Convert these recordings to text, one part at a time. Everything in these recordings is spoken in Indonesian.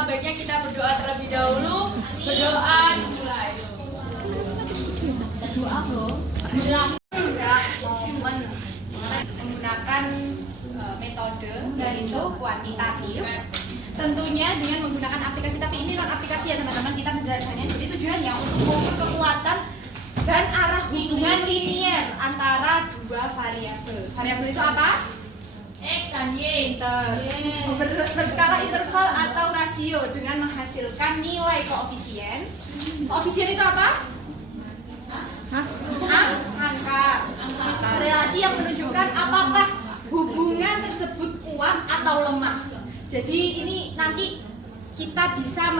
alangkah baiknya kita berdoa terlebih dahulu. Berdoa dimulai. Berdoa loh. Menggunakan metode yaitu kuantitatif. Tentunya dengan menggunakan aplikasi, tapi ini non aplikasi ya teman-teman, kita penjelasannya. Jadi tujuannya untuk mengukur kekuatan dan arah hubungan linier antara dua variabel. Variabel itu apa? X dan Y. Berskala interval atau rasio dengan menghasilkan nilai koefisien. Koefisien itu apa? Angka. Relasi yang menunjukkan apakah hubungan tersebut kuat atau lemah. Jadi ini nanti kita bisa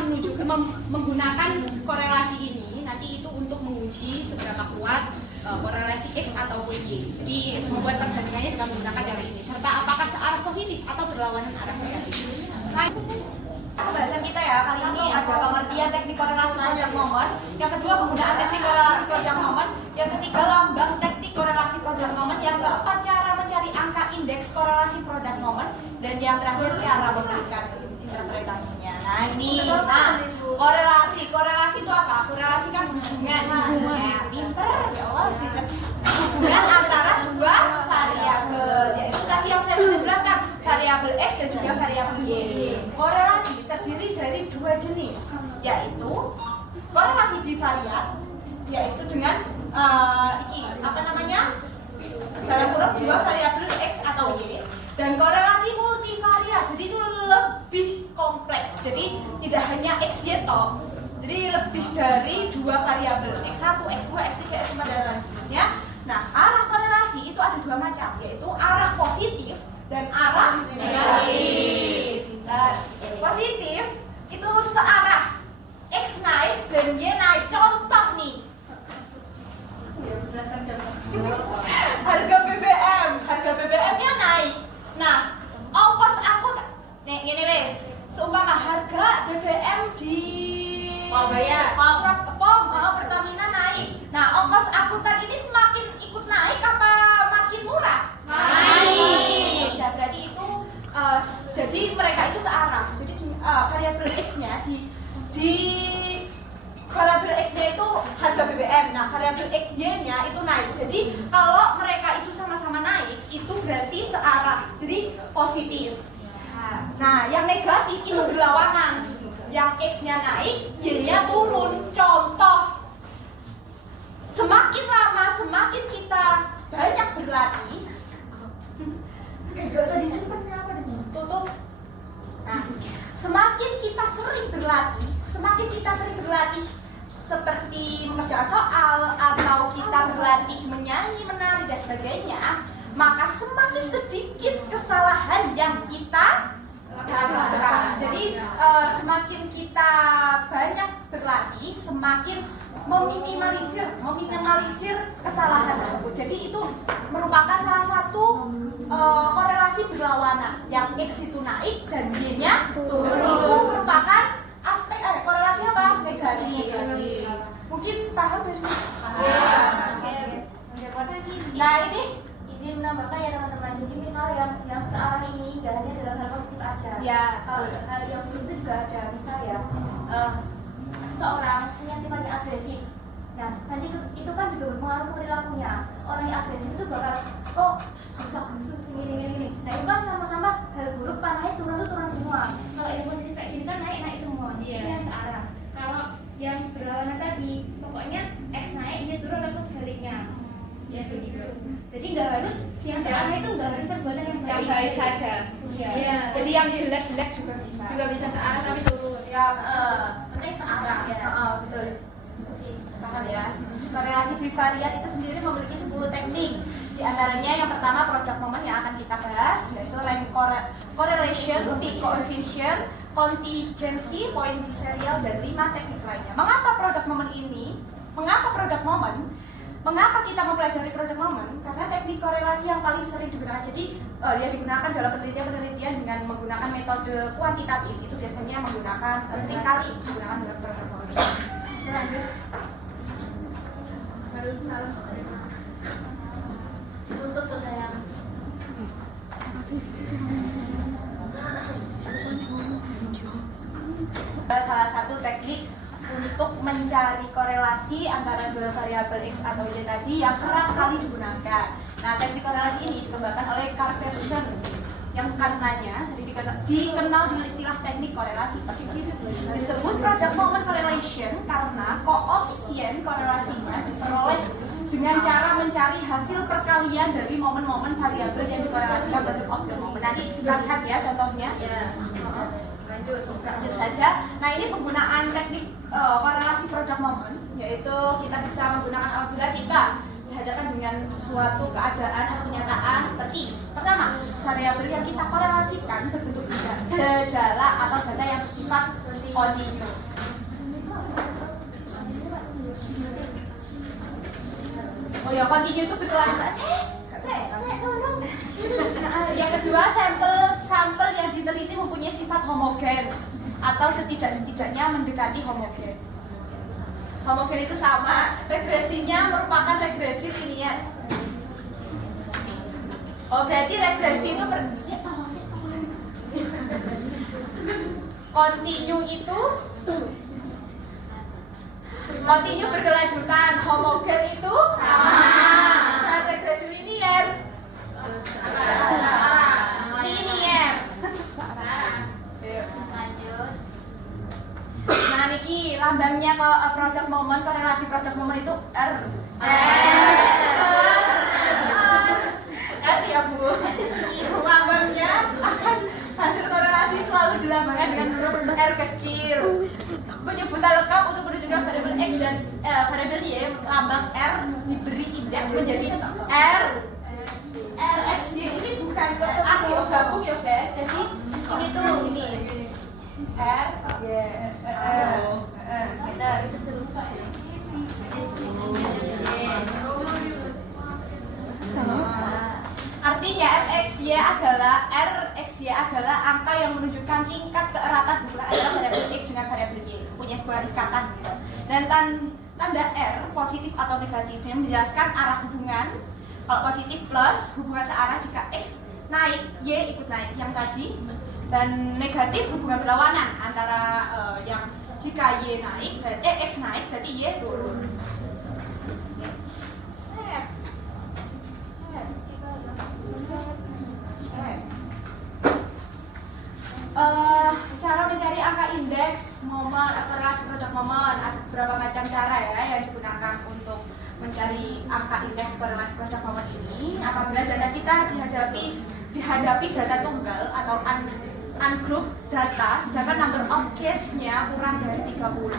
menggunakan korelasi ini nanti itu untuk menguji seberapa kuat korelasi X ataupun Y. Jadi membuat perbandingannya dengan menggunakan teori ini, serta apakah searah positif atau berlawanan arah negatif. Pembahasan kita ya kali ini ada pengertian teknik korelasi product moment, yang kedua penggunaan teknik korelasi product moment, yang ketiga lambang teknik korelasi product moment, yang keempat cara mencari angka indeks korelasi product moment, dan yang terakhir cara memberikan interpretasinya. Nah ini, korelasi itu apa? Korelasi kan hubungan, ya pinter ya Allah sih, hubungan antara dua variabel. Yaitu tadi yang saya sudah jelaskan, variabel X dan juga variabel Y. Korelasi terdiri dari dua jenis, yaitu korelasi bivariat, yaitu dengan dalam kurung dua variabel X atau Y, dan korelasi multivariat. Jadi itu lebih kompleks. Jadi tidak hanya X, Y toh. Jadi lebih dari dua variabel X1, X2, X3, X5 dan lain sebagainya. Nah, arah korelasi itu ada dua macam, yaitu arah positif dan arah negatif. Positif itu searah, X naik dan Y naik. Contoh nih, harga BBM-nya naik. Nah, ongkos aku gini wes, seumpama harga BBM di Pertamina naik. Nah, ongkos angkutan ini semakin ikut naik apa makin murah? Naik. Ya, berarti itu jadi mereka itu searah. Jadi variabel X-nya di variabel X-nya itu harga BBM. Nah, variabel Y-nya itu naik. Jadi kalau mereka itu sama-sama naik, itu berarti searah. Jadi positif. Nah, yang negatif itu berlawanan. Yang X-nya naik, Y-nya turun. Contoh, semakin lama, semakin kita banyak berlatih. Gak usah disimpan, kenapa disimpan? Tutup. Nah, semakin kita sering berlatih seperti mengerjakan soal atau kita berlatih menyanyi, menari dan sebagainya, maka semakin sedikit kesalahan yang kita lakukan. Jadi semakin kita banyak berlatih, semakin meminimalisir kesalahan tersebut. Jadi itu merupakan salah satu korelasi berlawanan. Yang X itu naik dan Y-nya turun. Itu merupakan aspek korelasi apa? Negatif. Mungkin paham dari sini? Nah ini izin menambahkan ya teman-teman. Jadi misalnya yang searah ini nggak hanya dalam hal positif aja. Ya, kalau hal yang buruk itu juga ada. Misalnya seseorang punya sifatnya agresif. Nah, nanti itu kan juga berpengaruh ke perilakunya. Orang yang agresif itu bakal kok gusuk-gusuk gini. Nah, itu kan sama-sama hal buruk, panahnya turun semua. Kalau yang positif kayak gini kan naik semua. Itu yang searah. Kalau yang berlawanan tadi, pokoknya X naik, Y turun atau sebaliknya. Ya begitu. Jadi nggak harus yang searah itu nggak harus perbuatan yang baik saja. Iya. Jadi yang jelek-jelek juga bisa searah tapi turun. Ya, penting searah ya. Betul. Paham ya? Korelasi bivariat itu sendiri memiliki 10 teknik. Di antaranya yang pertama product moment yang akan kita bahas, yaitu rank correlation, peak coefficient, contingency, point serial, dan 5 teknik lainnya. Mengapa product moment? Mengapa kita mempelajari product moment? Karena teknik korelasi yang paling sering digunakan. Jadi dia digunakan dalam penelitian dengan menggunakan metode kuantitatif. Itu biasanya seringkali digunakan dalam product moment. Lanjut. Tutup tuh sayang. Salah satu teknik untuk mencari korelasi antara dua variabel X atau Y tadi yang kerap kali digunakan. Nah, teknik korelasi ini dikembangkan oleh Carl Pearson yang karenanya dikenal dengan istilah teknik korelasi persepsi. Disebut product moment correlation karena koefisien korelasinya diperoleh dengan cara mencari hasil perkalian dari momen-momen variabel yang dikorelasikan pada of the moment. Nanti kita lihat ya contohnya. Lanjut saja. Nah, ini penggunaan teknik korelasi product moment, yaitu kita bisa menggunakan apabila kita dihadapkan dengan suatu keadaan atau kenyataan seperti pertama, variabel yang kita korelasikan berbentuk gejala atau data yang bersifat kontinu. Oh ya, kontinu itu berkelanjutan. Tolong. Yang kedua, sampel yang diteliti mempunyai sifat homogen atau setidaknya mendekati homogen. Homogen itu sama, regresinya merupakan regresi linier. Oh, berarti regresi itu kontinu berkelanjutan, homogen itu dan regresi linier Lanjut. Nah, niki lambangnya ke product moment, korelasi product moment itu R ya Bu. Lambangnya akan hasil korelasi selalu dilambangkan dengan huruf R kecil. Penyebutan lengkap untuk menunjukkan variabel X dan variabel Y, lambang R diberi indeks menjadi R X Y. Ini bukan gabung ya guys. Jadi ini tuh ini R Y artinya RXY adalah angka yang menunjukkan tingkat keeratan hubungan antara variabel X dengan variabel Y, punya sebuah ikatan gitu. Dan tanda R positif atau negatif yang menjelaskan arah hubungan. Kalau positif plus hubungan searah jika X naik, Y ikut naik yang tadi. Dan negatif hubungan berlawanan antara yang jika Y naik, X naik berarti Y turun. Cara mencari angka indeks momen korelasi product moment, ada beberapa macam cara ya yang digunakan untuk mencari angka indeks korelasi product moment ini. Apabila data kita dihadapi data tunggal atau ungroup data, sedangkan number of case-nya kurang dari 30.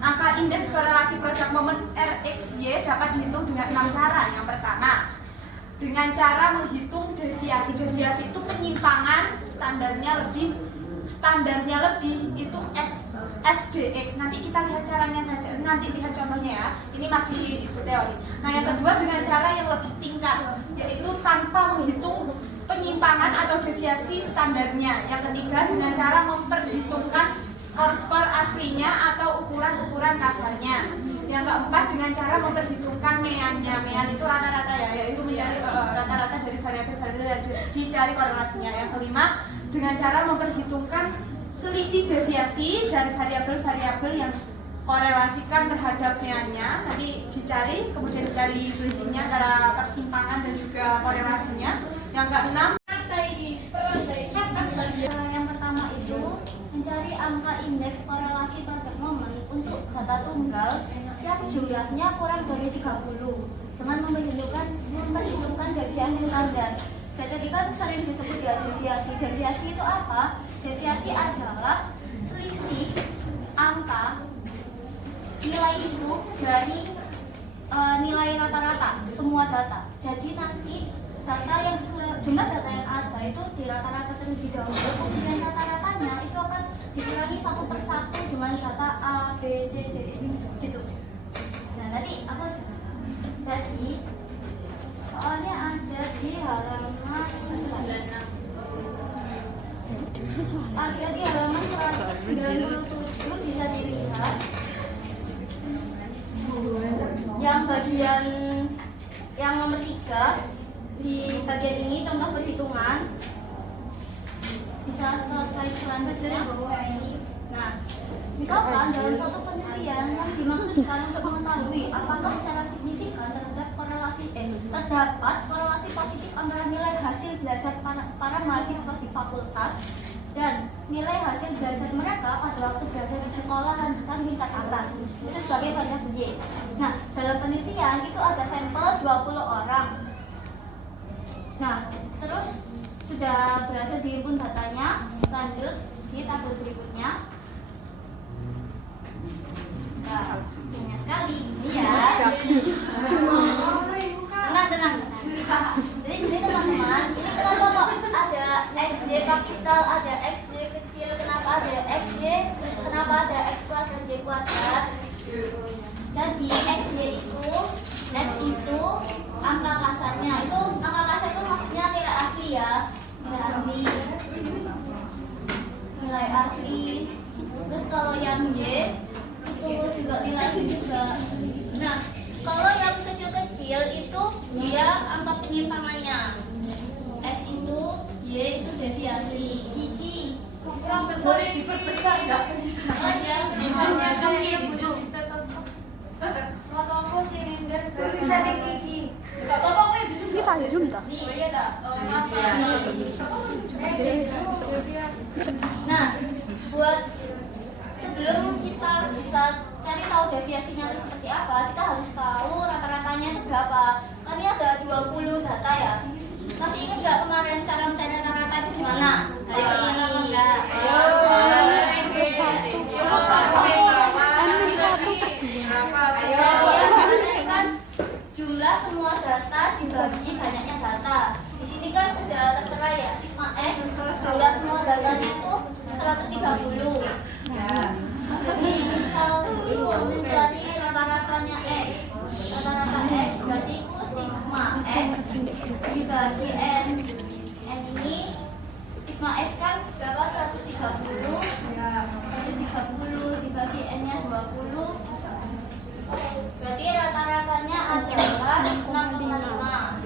Angka indeks korelasi product moment RXY dapat dihitung dengan 6 cara. Yang pertama, dengan cara menghitung deviasi. Deviasi itu penyimpangan, standarnya lebih itu SDX. Nanti kita lihat caranya saja. Nanti lihat contohnya ya. Ini masih itu teori. Nah, yang kedua dengan cara yang lebih tingkat, yaitu tanpa menghitung penyimpangan atau deviasi standarnya. Yang ketiga dengan cara memperhitungkan skor-skor aslinya atau ukuran-ukuran kasarnya. Yang keempat dengan cara memperhitungkan meannya. Mean itu rata-rata ya, yaitu mencari rata-rata dari variabel-variabel yang dicari korelasinya. Yang kelima dengan cara memperhitungkan selisih deviasi dari variabel-variabel yang korelasikan terhadap meannya. Nanti dicari, kemudian dicari selisihnya antara persimpangan dan juga korelasinya. Yang keenam, Yang pertama itu mencari angka indeks korelasi product moment untuk data tunggal yang jumlahnya kurang dari 30 dengan memperhitungkan deviasi standar. Jadi kan sering disebut ya deviasi. Deviasi itu apa? Deviasi adalah selisih angka nilai itu dari nilai rata-rata semua data. Jadi nanti jumlah data yang ada itu dirata-rata terlebih dahulu, kemudian rata-ratanya itu akan dikurangi satu persatu dengan data A, B, C, D, E gitu. Nah, nanti apa? Jadi soalnya ada di halaman 197 bisa dilihat yang bagian yang nomor 3 di bagian ini contoh perhitungan bisa ke slide selanjutnya. Nah, Misalkan dalam suatu penelitian yang dimaksudkan untuk mengetahui apakah secara signifikan terdapat korelasi positif antara nilai hasil belajar para mahasiswa di fakultas dan nilai hasil belajar mereka pada waktu berada di sekolah lanjutan tingkat atas. Itu sebagai variabel Y. Nah, dalam penelitian itu ada sampel 20 orang. Nah, terus sudah berhasil dihimpun datanya. Lanjut di tabel berikutnya. Nah, banyak sekali. Iya. Tenang. Jadi teman-teman, ini kenapa kok ada XY kapital, ada XY kecil, kenapa ada XY, kenapa ada X kuadrat, Y kuadrat. Jadi XY itu, X itu angka kasarnya. Itu angka kasar itu maksudnya nilai asli ya. Nilai asli. Terus kalau yang Y itu juga nilai juga. Nah, kalau yang kecil-kecil itu dia angka penyimpangannya. X itu, Y itu deviasi. Gigi. Kurang besar diperbesar ya. Potongku silinder Tulisan gigi. Enggak apa-apa kok ya disebut. Kita aja junta. Oh iya dah. Nah, buat sebelum kita bisa cari tahu deviasinya itu seperti apa, kita harus tahu rata-ratanya itu berapa. Kan ini ada 20 data ya. Masih ingat nggak kemarin cara mencari rata-rata itu gimana? Ayo ingat apa enggak? Kan jumlah semua data dibagi banyaknya data. Di sini kan sudah tertera ya sigma X, jumlah semua datanya itu 130. Ya. Jadi misal mencari rata-ratanya X. Rata-rata X berarti itu sigma X dibagi N. N ini sigma X kan berapa? 130. 130 dibagi N-nya 20. Berarti rata-ratanya adalah 6,5.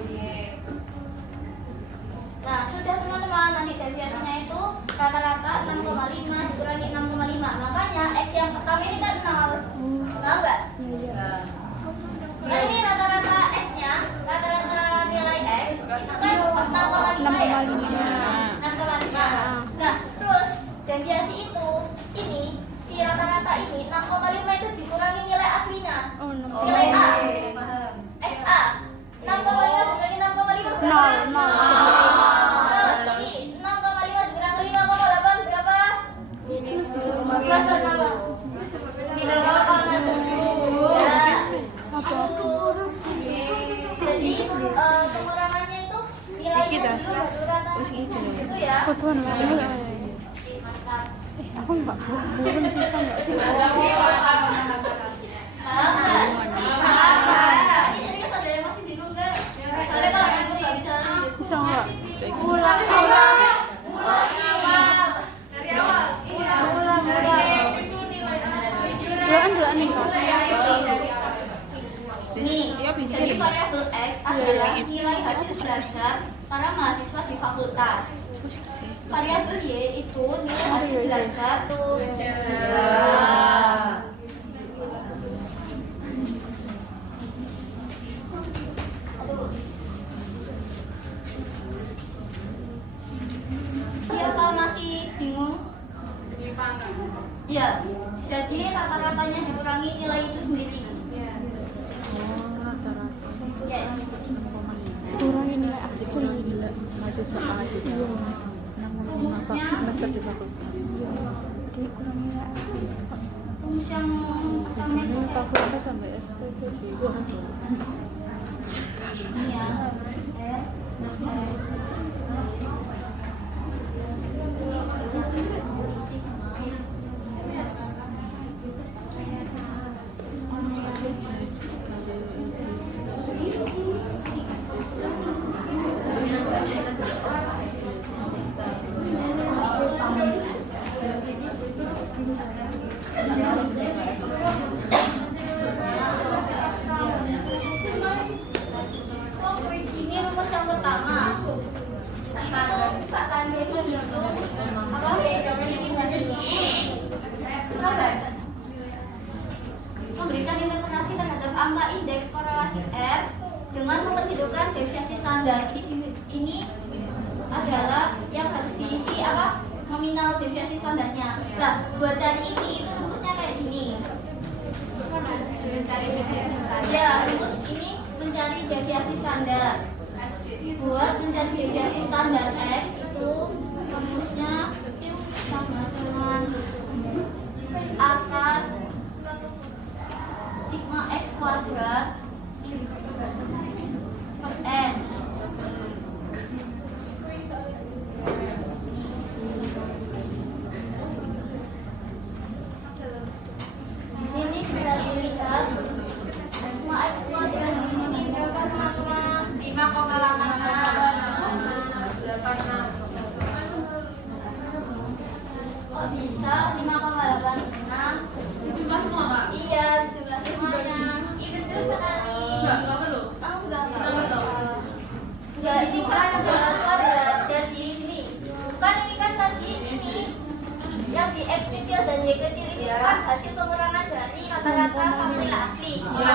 Nah, sudah teman-teman, nanti deviasinya itu rata-rata 6,5 dikurangi 6,5. Makanya X yang pertama ini kan 0. Tahu nggak? Nah, ini rata-rata X-nya, rata-rata nilai X itu kan 6,5 ya? 6,5. Nah, terus deviasi itu, ini, si rata-rata ini 6,5 itu dikurangi nilai aslinya. Nilai A. XA. 6,5 dikurangi 6,5 berapa? 0. Terus ini 6,5 dikurangi 5,8 berapa? Jadi pengurangannya itu nilainya dulu itu ya. Fotoan lah. Aku nggak belum sisa nggak sih? Ini serius ada yang masih bingung nggak? Soalnya kalau bingung nggak bisa lanjut. Bisa nggak? Ulang dari awal. Iya. Dari X itu nilai apa? Duaan nih kak. Nih, jadi variabel X adalah nilai hasil belajar para mahasiswa di fakultas. Variabel Y itu nilai hasil belajar tuh. Siapa masih bingung? Iya, jadi rata-ratanya dikurangi nilai itu sendiri. Rata-rata. Yes. Kurangi nilai asli. Mahasiswa mahasiswa. Iya. Rumusnya Semester di fakultas. Iya. Jadi kurang nilai asli. rumus yang pertama itu kayak Fakultas sampai STP sih. ini ya. standar. Ini adalah yang harus diisi apa? Nominal deviasi standarnya. Nah, buat cari ini itu rumusnya kayak gini. Cari deviasi standar. Ya, rumus ini mencari deviasi standar. Buat mencari deviasi standar X itu rumusnya sama dengan akar sigma X kuadrat per N. Di sini sudah dilihat sigma X kuadrat di sini berapa teman-teman? 5,86. Kok bisa 5,86? Jumlah semua, Pak? Iya, jumlah semuanya. Itu terus sekali. Enggak perlu. Oh, enggak Kenapa bisa. toh? Enggak, ini kan adalah kuadrat. Jadi gini, kan ini kan tadi ini yang di X kecil dan Y kecil itu kan hasil pengurangan dari rata-rata sama nilai asli. Iya.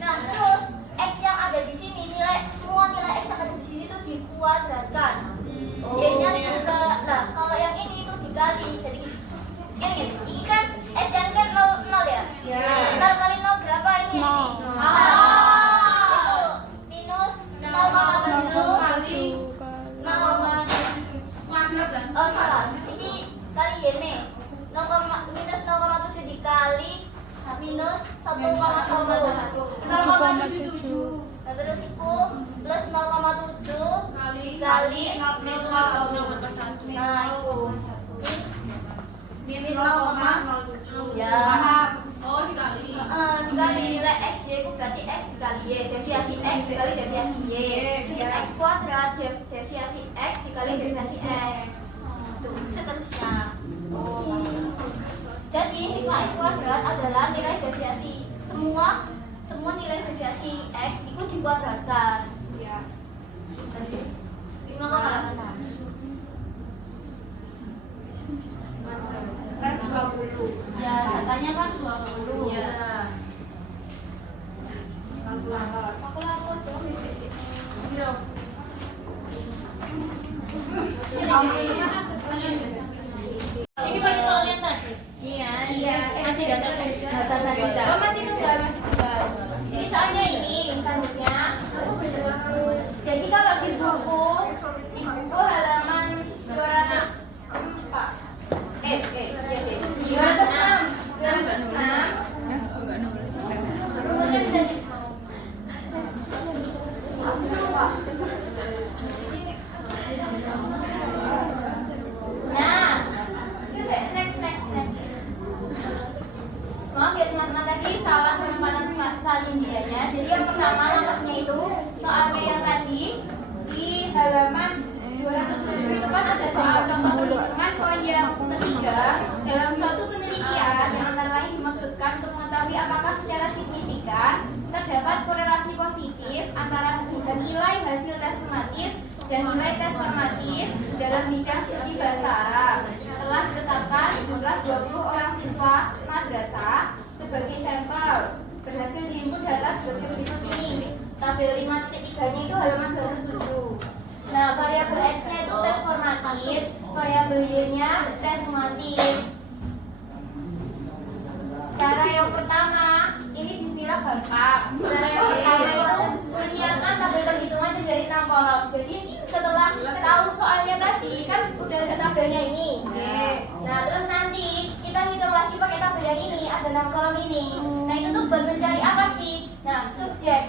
Nah, terus X yang ada di sini, semua nilai X yang ada di sini itu dikuadratkan. Y-nya juga. Nah, kalau yang ini itu dikali. Jadi ini kan X yang kan 0 ya? Iya. 0 kali 0 berapa ini? Itu minus 0,7 kali 0. kuadrat kan? Oh salah, ini kali Y nih. Minus 0,7 dikali minus 1,1. 0,77 Nah, terus itu plus 0,7 kali 0,01. nah itu Min 0,07. Ya. Paham? Oh, dikali. dikali nilai X Y itu berarti X dikali Y, deviasi X dikali deviasi Y. X kuadrat deviasi X dikali deviasi X. Tuh, seterusnya. Jadi sigma X kuadrat adalah nilai deviasi semua nilai deviasi X itu dikuadratkan. Iya. Jadi 5,86. Kan 20. Ya, datanya kan 20. Iya. Kalkulator dong. Ini masih soal yang tadi. Iya. Masih data kita. Oh, masih tunggal. Jadi soalnya ini harusnya jadi kalau di buku halaman 204 rumusnya bisa nah next maaf ya teman-teman, tadi salah penempatan salin dianya. Jadi yang pertama langkahnya itu soalnya yang tadi di halaman 207 itu kan ada soal contoh perhitungan. Poin yang ketiga, dalam suatu penelitian yang antara lain dimaksudkan untuk mengetahui apakah secara signifikan terdapat korelasi positif antara nilai hasil tes sumatif dan nilai tes formatif dalam bidang studi bahasa Arab. Telah ditetapkan jumlah 20 orang siswa madrasah sebagai sampel. Berhasil diinput data sebagai berikut ini. Tabel 5.3-nya itu halaman 207. Nah, variabel X-nya itu tes formatif, variabel Y-nya tes sumatif. Cara yang pertama, ini bismillah gampang. Cara yang pertama itu menyiapkan tabel perhitungan itu dari 6 kolom. Jadi setelah tahu soalnya tadi kan udah ada tabelnya ini. Nah, terus nanti kita hitung lagi pakai tabel yang ini, ada 6 kolom ini. Nah, itu tuh buat mencari apa sih? Nah, subjek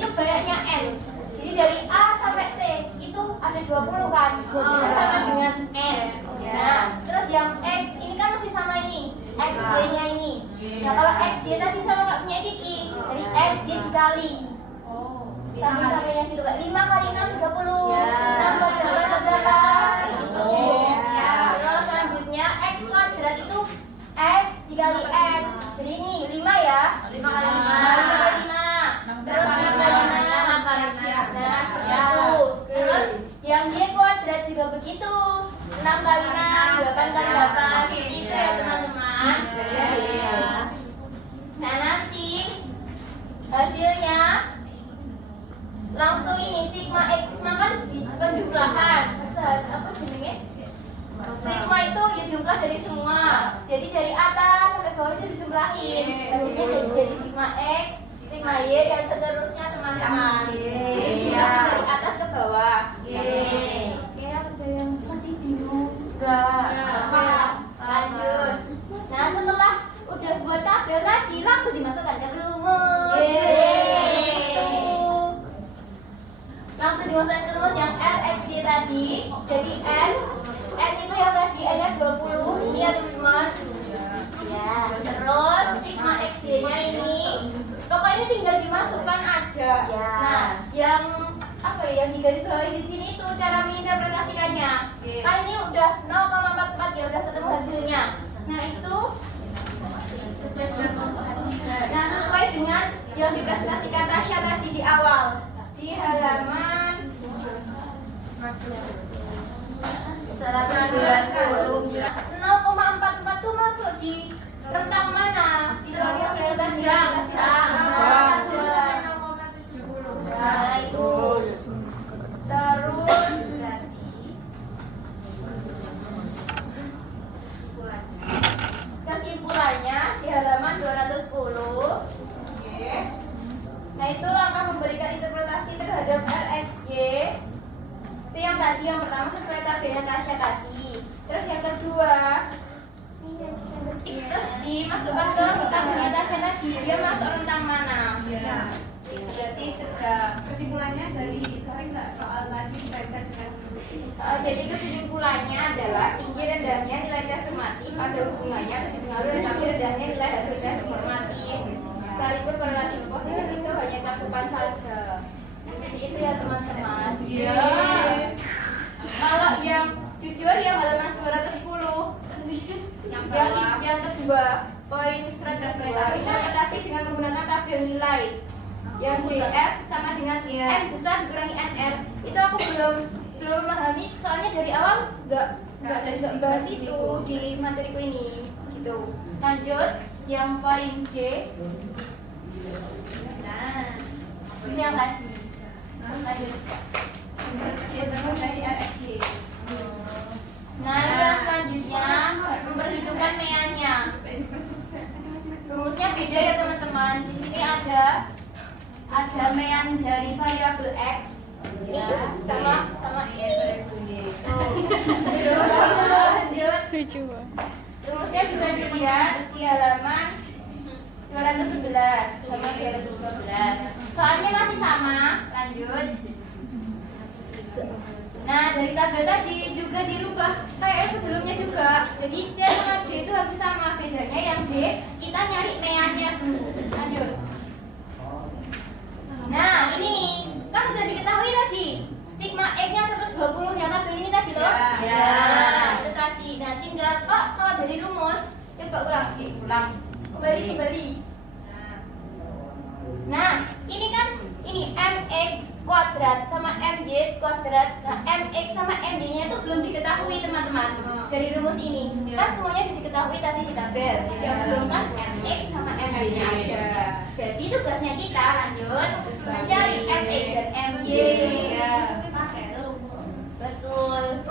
itu banyaknya N. Jadi dari A sampai T itu ada 20 kan? Sama dengan N. Nah, terus yang X ini kan masih sama ini, X Y-nya ini. Nah, kalau X Y tadi sama nggak punya Kiki, jadi X Y dikali. Sampai yang gitu, 5 kali 6 30. 6 kali 8 berapa? Itu. Terus selanjutnya X kuadrat itu X dikali X. Jadi ini 5 ya. 5 kali 5. 5 kali 5. Terus 6 kali 6. Nah, seperti itu. Terus yang Y kuadrat juga begitu. 6 kali 6, 8 kali 8. Itu ya teman-teman. Nah, nanti hasilnya langsung ini sigma semua. Jadi dari atas sampai bawah itu dijumlahin. Hasilnya jadi sigma X, sigma Y, dan seterusnya teman-teman. Jadi jumlahin dari atas ke bawah. Oke, ada yang masih bingung? Enggak. Lanjut. Nah, setelah udah buat tabel tadi, langsung dimasukkan ke rumus. Langsung dimasukkan ke rumus yang RXY tadi. Jadi N itu yang tadi N-nya 20. Ini ya teman-teman. Ya. Terus sigma XY-nya ini pokoknya tinggal dimasukkan aja. Nah, yang apa ya, yang digaris bawahi di sini itu cara menginterpretasikannya. Kan ini udah 0,44 ya, udah ketemu hasilnya. Nah, itu sesuai dengan yang dipresentasikan Tasya tadi di awal di halaman 120. 0,44 tuh masuk di rentang mana? Di rentang tadi nah, itu. Terus kesimpulannya di halaman 210. Nah, itu akan memberikan interpretasi terhadap RXY. Itu yang tadi, yang pertama sesuai tabelnya Tasya tadi. Terus yang kedua, terus dimasukkan ke tabelnya Tasya tadi. Dia masuk rentang mana? Berarti sudah kesimpulannya dari itu enggak soal tadi dikaitkan dengan Jadi kesimpulannya adalah tinggi rendahnya nilai tes formatif pada hubungannya atau dipengaruhi tinggi rendahnya nilai hasil tes formatif. Sekalipun korelasi positif itu hanya cakupan saja. Jadi itu ya teman-teman. Kalau yang jujur yang halaman 210 yang kedua poin strategi interpretasi dengan menggunakan tabel nilai. Yang DF sama dengan N besar dikurangi NR. Itu aku belum memahami, soalnya dari awal nggak bahas itu di materiku ini gitu. Lanjut yang poin D. Nah, ini yang tadi. Lanjut. Nah, yang selanjutnya memperhitungkan meannya. Rumusnya beda ya teman-teman. Di sini ada mean dari variabel X ini sama lanjut. Rumusnya bisa dilihat di halaman 211 sama 212. Soalnya masih sama. Lanjut. Nah, dari tabel tadi juga dirubah kayak sebelumnya juga. Jadi C sama D itu hampir sama. Bedanya yang D kita nyari meannya dulu. Lanjut. Nah, ini kan udah diketahui tadi sigma X-nya 120 yang tabel ini tadi loh. Ya, itu tadi. Nah, tinggal kalau dari rumus coba ulang. Kembali. Nah, ini kan ini MX kuadrat sama MY kuadrat. Nah, MX sama MY-nya itu belum diketahui teman-teman dari rumus ini. Kan semuanya sudah diketahui tadi di tabel. Yang belum kan MX sama MY-nya aja. Jadi tugasnya kita lanjut mencari MX dan MY. Betul.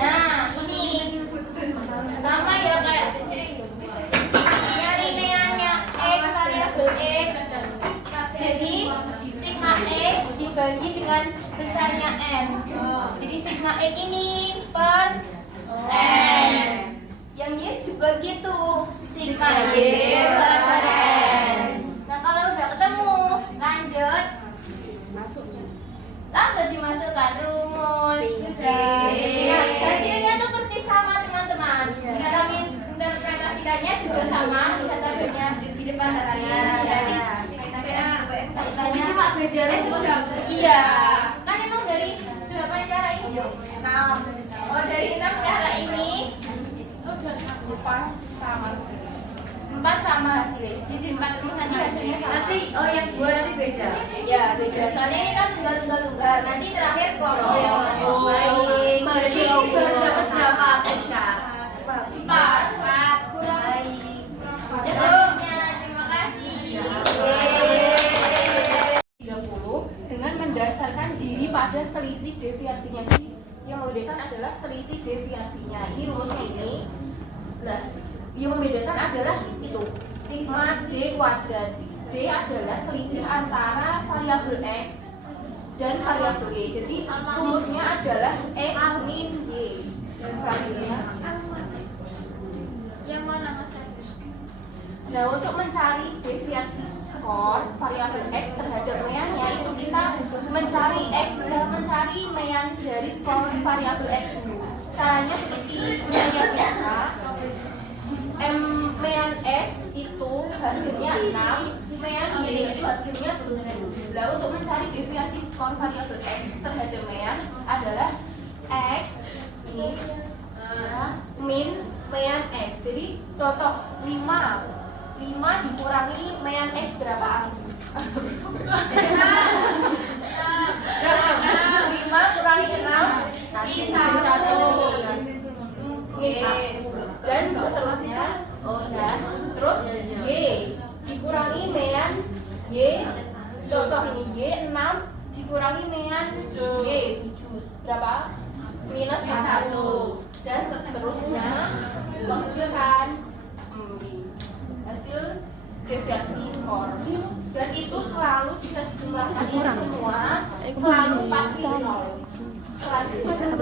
Nah, ini sama ya kayak nyari meannya X variabel X. Jadi sigma X dibagi dengan besarnya N. Jadi sigma X ini per N. Yang Y juga gitu, sigma Y per N. Nah, kalau udah ketemu, lanjut langsung dimasukkan rumus. Nah, hasilnya tuh persis sama teman-teman. Cara interpretasikannya juga sama. Lihat tabelnya di depan tadi. Tadi cuma beda iya, kan emang dari 8 cara ini 6. Oh, dari 6 cara ini 4 sama hasilnya. Jadi 4 itu nanti hasilnya sama. nanti yang 2 nanti beda. Ya, beda. Soalnya ini kan tunggal. Nanti terakhir kolom. Baik. Jadi baru dapat berapa Tasya? 4. Baik. Terima kasih. 30 dengan mendasarkan diri pada selisih deviasinya. Jadi yang membedakan adalah selisih deviasinya. Nah, yang membedakan adalah itu sigma D kuadrat. D adalah selisih antara variabel X dan variabel Y. Jadi rumusnya adalah X min Y. Dan selanjutnya Yang mana Mas? nah, untuk mencari deviasi skor variabel X terhadap meannya itu kita mencari mean dari skor variabel X dulu. Caranya seperti meannya biasa. Mean X itu hasilnya 6, mean Y itu hasilnya 7. Nah, untuk mencari deviasi skor variabel X terhadap mean adalah X ini min mean X. Jadi contoh 5 dikurangi mean X berapa? 5 kurangi 6 1 dan seterusnya. Nah, terus Y dikurangi mean Y. Contoh ini Y 6 dikurangi mean Y 7 berapa? Minus 1 dan seterusnya menghasilkan hasil deviasi skor. Dan itu selalu jika dijumlahkan ini semua selalu pasti 0. Selanjutnya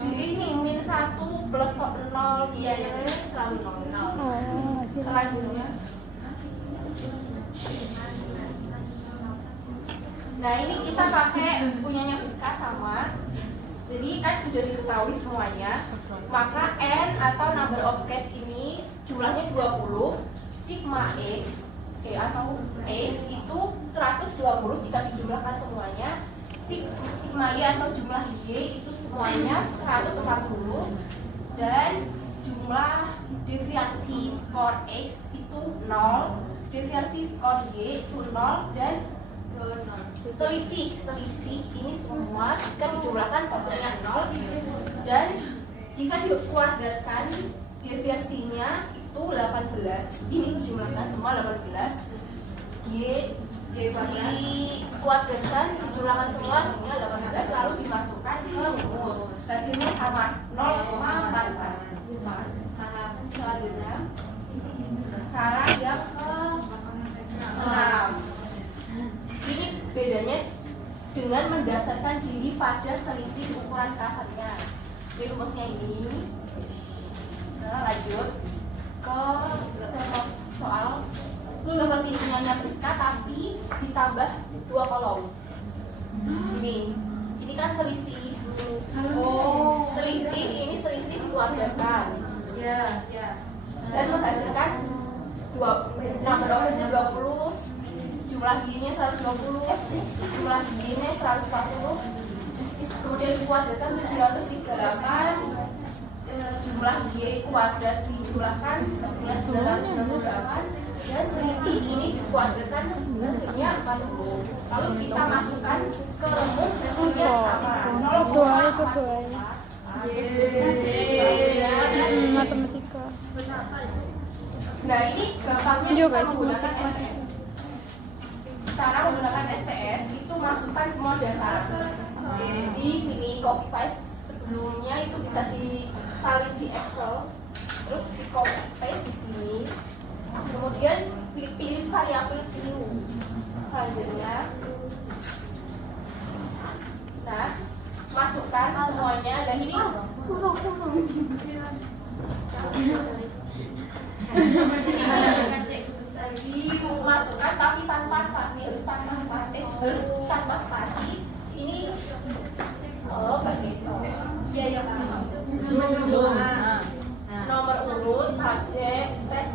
jadi ini min 1 plus 0 dia yang ini selalu 0. Selanjutnya nah, ini kita pakai punyanya Priska sama. Jadi kan sudah diketahui semuanya. Maka n atau number of case ini jumlahnya 20. Sigma x atau x itu 120 jika dijumlahkan semuanya. Sigma y atau jumlah y itu semuanya 140. Dan jumlah deviasi skor x itu 0, deviasi skor y itu 0, dan selisih ini semua jika dijumlahkan hasilnya 0. Dan jika dikuadratkan deviasinya itu 18. Ini dijumlahkan semua 18. Y dikuadratkan dijumlahkan semua hasilnya 18 lalu dimasukkan ke rumus. Hasilnya sama 0,44. Selanjutnya cara yang ke-6. Ini bedanya dengan mendasarkan diri pada selisih ukuran kasarnya. Jadi rumusnya ini. Nah, lanjut ke soal seperti punyanya Priska tapi ditambah 2 kolom. Ini kan selisih. Selisih ini selisih dikuadratkan. Dan menghasilkan number of 20, jumlah y-nya 120, jumlah y-nya 140, kemudian dikuadratkan 738, jumlah y kuadrat dijumlahkan hasilnya 998, dan selisih ini dikuadratkan hasilnya 40. Lalu kita masukkan ke rumus hasilnya sama 0,44. Matematika. Nah, ini gampangnya Iya, kita guys, menggunakan musik. SPS. Cara menggunakan SPS itu masukkan semua data. Di sini copy paste, sebelumnya itu bisa disalin di Excel, terus di copy paste di sini. Kemudian pilih variabel Q. Selanjutnya, nah, masukkan semuanya dan ini dimasukkan tapi tanpa spasi, harus tanpa spasi. Ini iya nomor urut, subjek, tes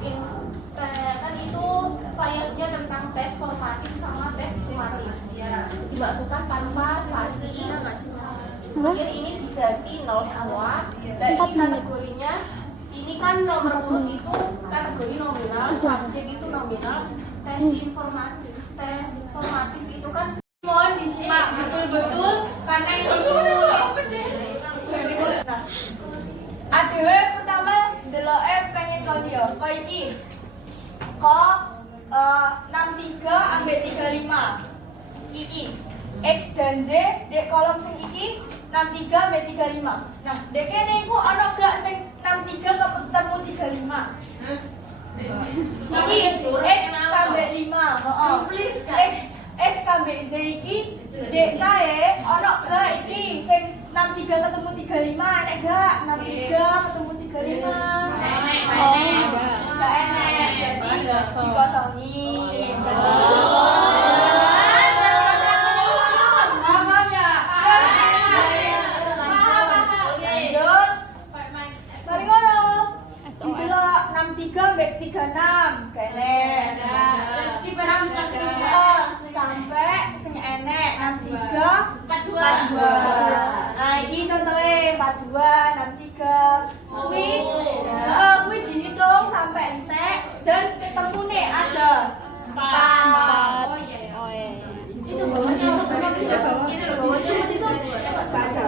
kan itu variabelnya tentang tes formatif sama tes sumatif. Dimasukkan tanpa spasi. Kemudian ini diganti 0 semua. Dan ini kategorinya, ini kan nomor urut itu kategori nominal, subjek itu nominal, tes informatif, tes formatif itu kan. Mohon disimak betul-betul karena ini sulit. Adewe pertama delok pengen kau dia. Kau iki. Kau 63 ambek 35. Iki X dan Z di kolom sing iki 63 mbek 35. Nah, dek kene iku ana gak sing 63 ketemu 35? Iki X tambah 5. Heeh. X tambah Z iki dek kae ana gak iki sing 63 ketemu 35 enek gak? 63 ketemu 35. Gak enek. Berarti dikosongi. Paham ya? Lanjut. Mari ngono. Ditelok 63 mbek 36 kene. Terus di 63 sampai sing enek 63 42. Nah, iki contohnya 42 63. Kuwi dihitung sampai entek dan ketemu nih ada 4. Oh iya ya. Oh iya. Itu bawahnya apa sama itu? Ini loh bawahnya itu Baca.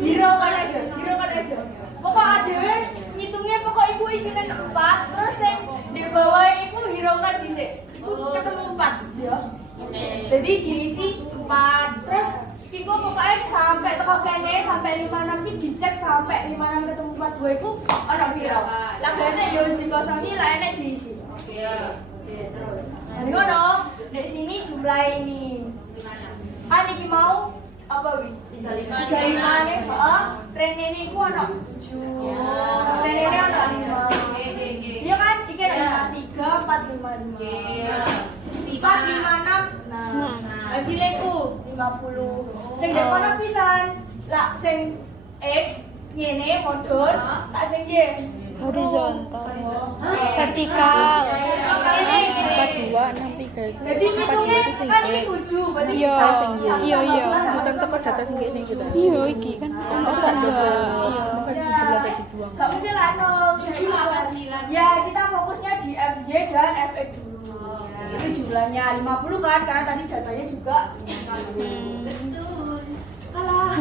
Hiraukan aja. Pokok adewe ngitungnya pokok iku isine 4, terus sing di bawah iku hiraukan dhisik. Iku ketemu 4 ya. Jadi diisi 4. Terus iku pokoknya sampai teko kene sampai 56 ki dicek sampai 56 ketemu 42 iku ana piro. Lah gene ya wis dikosongi, lah enek diisi. Oke, terus. Nah, ngono, di sini jumlah ini. Iki mau apa wi? 35 nih, heeh. Rene ini ku ana 7. Rene ini ana 5. Iya kan? Iki ada 3, 4, 5, 5. 4, 5, 6. Nah, hasilnya ku 50. Sing dek kono pisan. Lah sing X ngene modul, tak sing Y Horizontal. vertikal. Ini 42 63 itu. Jadi hitungnya kan ini 7, berarti Iya, bisa. iya. Bukan tempat data sing kene gitu. Iya, iki kan. Oh, Pak Joko. Iya. Bagi dua. Gak mungkin lah nol. Jadi ya kita fokusnya di FY dan FE dulu. Itu jumlahnya 50 kan, karena tadi datanya juga. Betul. Alah.